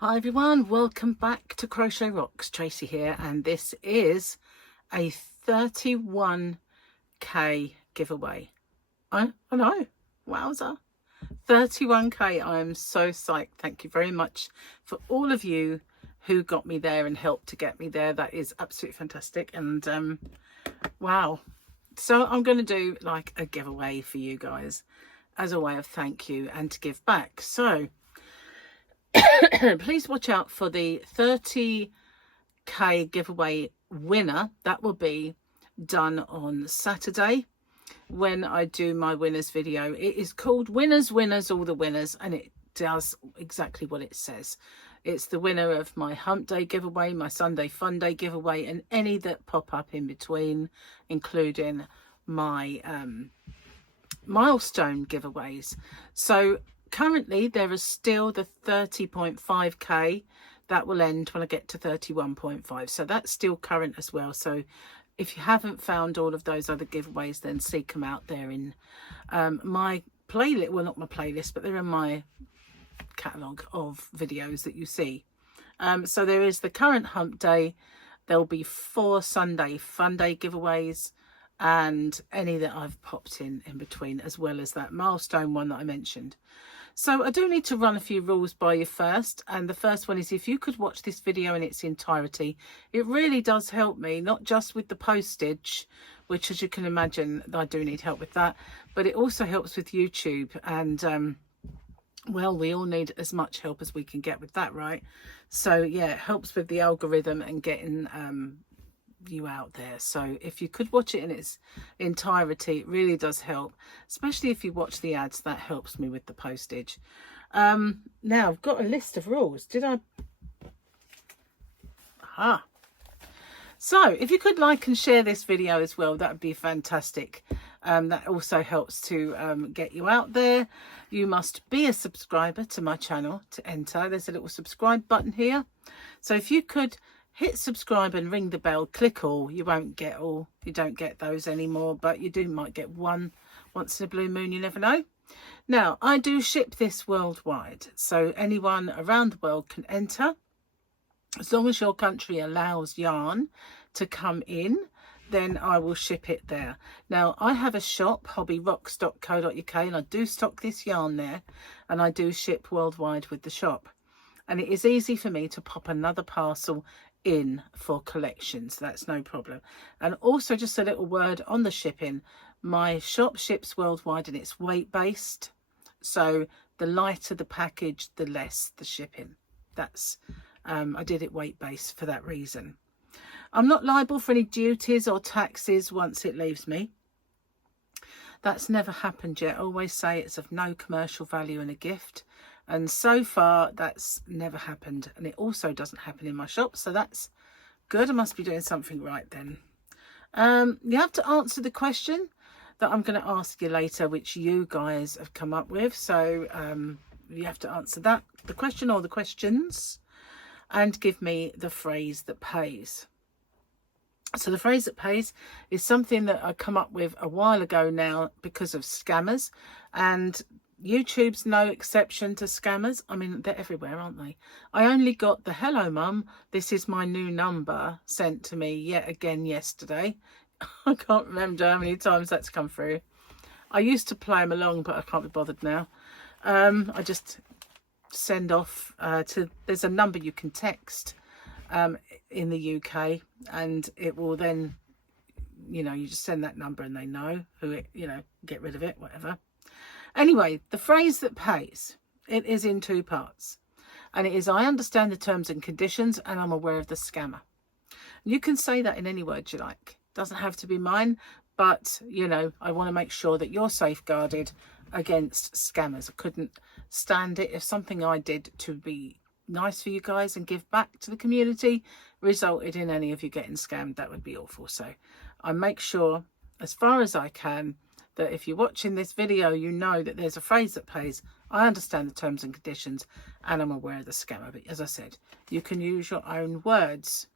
Hi everyone, welcome back to Crochet Rocks. Tracy here, and this is a 31k giveaway. I know, wowza, 31k. I am so psyched. Thank you very much for all of you who got me there and helped to get me there. That is absolutely fantastic. And wow, so I'm going to do like a giveaway for you guys as a way of thank you and to give back. So please watch out for the 30k giveaway winner. That will be done on Saturday when I do my winners video. It is called Winners, All the Winners, and it does exactly what it says. It's the winner of my Hump Day giveaway, my Sunday Fun Day giveaway, and any that pop up in between, including my milestone giveaways. So currently there is still the 30.5k that will end when I get to 31.5, so that's still current as well. So if you haven't found all of those other giveaways, then seek them out there in my playlist. Well, not my playlist, but they're in my catalogue of videos that you see. So there is the current Hump Day, there'll be 4 Sunday Fun Day giveaways, and any that I've popped in between, as well as that milestone one that I mentioned. So I do need to run a few rules by you first, and the first one is if you could watch this video in its entirety. It really does help me, not just with the postage, which, as you can imagine, I do need help with that, but it also helps with YouTube, and well, we all need as much help as we can get with that, right? So yeah, it helps with the algorithm and getting you out there. So if you could watch it in its entirety, it really does help, especially if you watch the ads. That helps me with the postage. Now I've got a list of rules. Did I? Aha. So if you could like and share this video as well, that would be fantastic. That also helps to get you out there. You must be a subscriber to my channel to enter. There's a little subscribe button here. So if you could hit subscribe and ring the bell, click all. You won't get all. You don't get those anymore, but you might get one once in a blue moon. You never know. Now, I do ship this worldwide, so anyone around the world can enter. As long as your country allows yarn to come in, then I will ship it there. Now, I have a shop, hobbyrocks.co.uk, and I do stock this yarn there, and I do ship worldwide with the shop. And it is easy for me to pop another parcel in for collections. That's no problem. And also, just a little word on the shipping. My shop ships worldwide and it's weight based. So the lighter the package, the less the shipping. That's I did it weight based for that reason. I'm not liable for any duties or taxes once it leaves me. That's never happened yet. I always say it's of no commercial value in a gift. And so far, that's never happened. And it also doesn't happen in my shop. So that's good. I must be doing something right then. You have to answer the question that I'm going to ask you later, which you guys have come up with. So you have to answer that, the question or the questions, and give me the phrase that pays. So the phrase that pays is something that I come up with a while ago now because of scammers, and YouTube's no exception to scammers. I mean, they're everywhere, aren't they? I only got the "Hello Mum, this is my new number" sent to me yet again yesterday. I can't remember how many times that's come through. I used to play them along, but I can't be bothered now. I just send off to, there's a number you can text in the UK, and it will then, you know, you just send that number and they know who it, you know, get rid of it, whatever. Anyway, the phrase that pays, it is in 2 parts. And it is, I understand the terms and conditions and I'm aware of the scammer. You can say that in any words you like. Doesn't have to be mine, but, you know, I want to make sure that you're safeguarded against scammers. I couldn't stand it if something I did to be nice for you guys and give back to the community resulted in any of you getting scammed. That would be awful. So I make sure, as far as I can, that if you're watching this video, you know that there's a phrase that pays. I understand the terms and conditions and I'm aware of the scammer. But as I said, you can use your own words.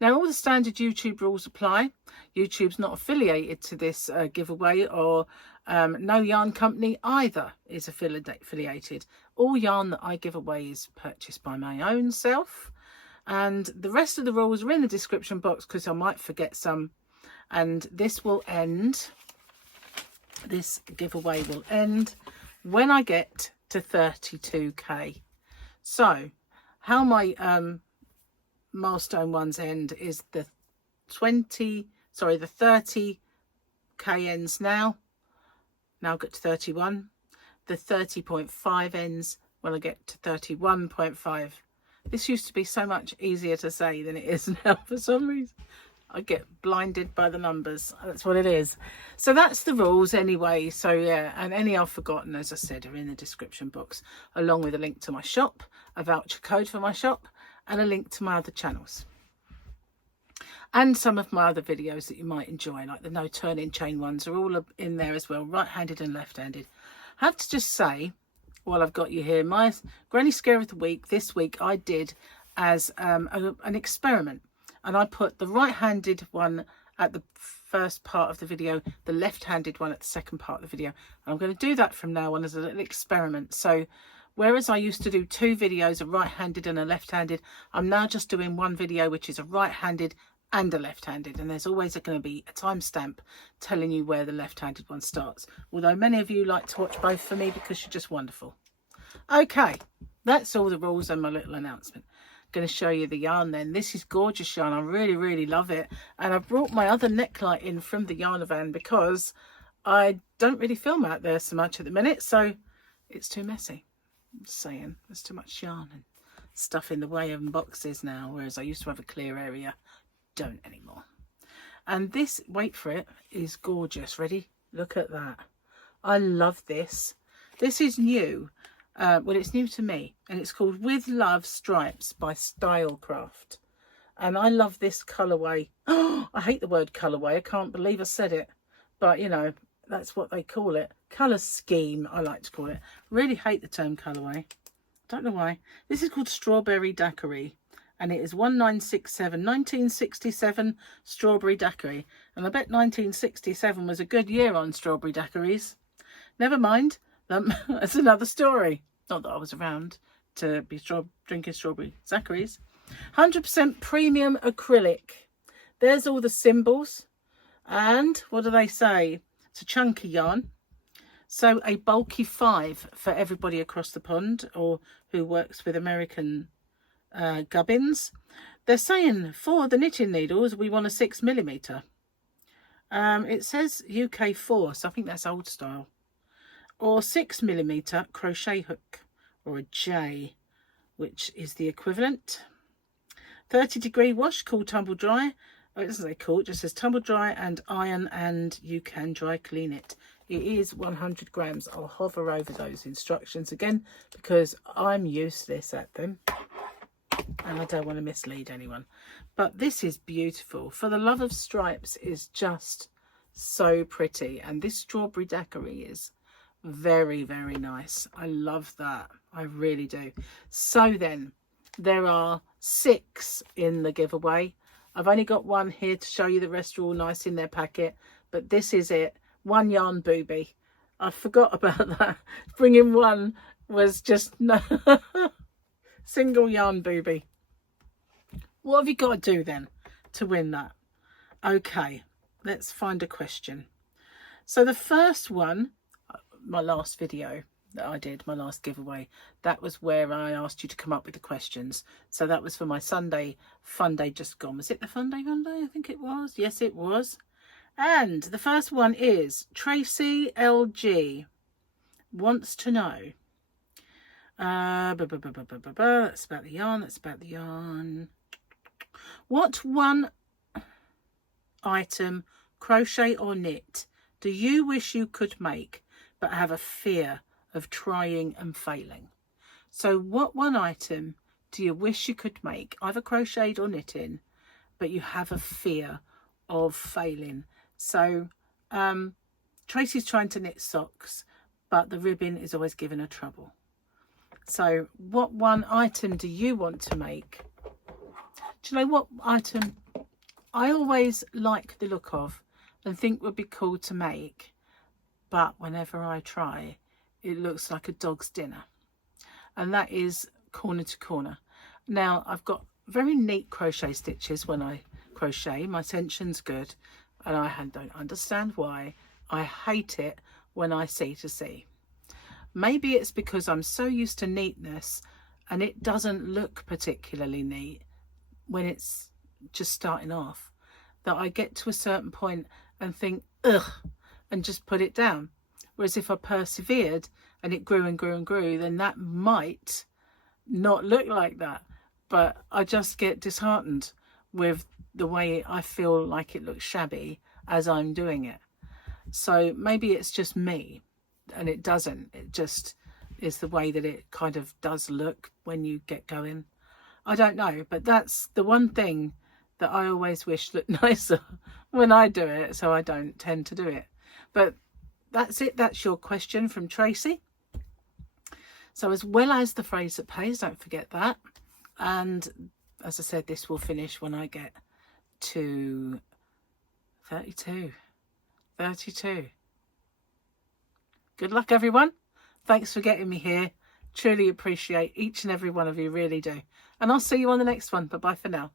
Now, all the standard YouTube rules apply. YouTube's not affiliated to this giveaway, or no yarn company either is affiliated. All yarn that I give away is purchased by my own self, and the rest of the rules are in the description box because I might forget some. And this will end, this giveaway will end when I get to 32k. So how my milestone ones end is the 30k ends now I get to 31. The 30.5 ends when I get to 31.5. This used to be so much easier to say than it is now. For some reason I get blinded by the numbers. That's what it is. So that's the rules anyway. So yeah, and any I've forgotten, as I said, are in the description box, along with a link to my shop, a voucher code for my shop, and a link to my other channels. And some of my other videos that you might enjoy, like the no turning chain ones, are all in there as well, right-handed and left-handed. I have to just say, while I've got you here, my Granny Scare of the Week this week I did as an experiment. And I put the right-handed one at the first part of the video, the left-handed one at the second part of the video. And I'm going to do that from now on as a little experiment. So whereas I used to do 2 videos, a right-handed and a left-handed, I'm now just doing one video, which is a right-handed and a left-handed. And there's always going to be a timestamp telling you where the left-handed one starts. Although many of you like to watch both for me because you're just wonderful. Okay, that's all the rules and my little announcement. Going to show you the yarn then. This is gorgeous yarn. I really love it, and I brought my other neckline in from the Yarnavan because I don't really film out there so much at the minute, so it's too messy. I'm just saying, there's too much yarn and stuff in the way of boxes now, whereas I used to have a clear area. Don't anymore. And this, wait for it, is gorgeous. Ready? Look at that. I love this. This is new. Well, it's new to me, and it's called With Love Stripes by Stylecraft. And I love this colourway. Oh, I hate the word colourway. I can't believe I said it. But, you know, that's what they call it. Colour scheme, I like to call it. Really hate the term colourway. Don't know why. This is called Strawberry Daiquiri. And it is 1967, 1967 Strawberry Daiquiri. And I bet 1967 was a good year on strawberry daiquiris. Never mind. That's another story. Not that I was around to be drinking strawberry daiquiris. 100% premium acrylic. There's all the symbols. And what do they say? It's a chunky yarn. So a bulky 5 for everybody across the pond or who works with American gubbins. They're saying for the knitting needles we want a 6mm. It says UK 4, so I think that's old style. Or 6mm crochet hook, or a J, which is the equivalent. 30-degree wash, cool, tumble dry. Oh, it doesn't say cool, it just says tumble dry and iron, and you can dry clean it. It is 100 grams. I'll hover over those instructions again because I'm useless at them and I don't want to mislead anyone. But this is beautiful. For the Love of Stripes is just so pretty, and this Strawberry Daiquiri is very nice. I love that. I really do. So then there are 6 in the giveaway. I've only got 1 here to show you. The rest are all nice in their packet, but this is it. 1 yarn booby. I forgot about that. Bringing 1 was just no single yarn booby. What have you got to do then to win that? Okay, let's find a question. So the first one, my last video that I did, my last giveaway, that was where I asked you to come up with the questions. So that was for my Sunday fun day just gone. Was it the fun day fun day? I think it was. Yes, it was. And the first one is Tracy LG wants to know. That's about the yarn. That's about the yarn. What one item, crochet or knit, do you wish you could make but have a fear of trying and failing? So what one item do you wish you could make, either crocheted or knitting, but you have a fear of failing? So Tracy's trying to knit socks, but the ribbon is always giving her trouble. So what one item do you want to make? Do you know what item I always like the look of and think would be cool to make, but whenever I try, it looks like a dog's dinner? and that is corner to corner. Now I've got very neat crochet stitches when I crochet. My tension's good, and I don't understand why. I hate it when I see to see. Maybe it's because I'm so used to neatness and it doesn't look particularly neat when it's just starting off, that I get to a certain point and think, ugh, and just put it down. Whereas if I persevered and it grew and grew and grew, then that might not look like that. But I just get disheartened with the way I feel like it looks shabby as I'm doing it. So maybe it's just me and it doesn't. It just is the way that it kind of does look when you get going. I don't know, but that's the one thing that I always wish looked nicer when I do it, so I don't tend to do it. But that's it. That's your question from Tracy. So as well as the phrase that pays, don't forget that. And as I said, this will finish when I get to 32. Good luck, everyone. Thanks for getting me here. Truly appreciate each and every one of you, really do. And I'll see you on the next one. Bye-bye for now.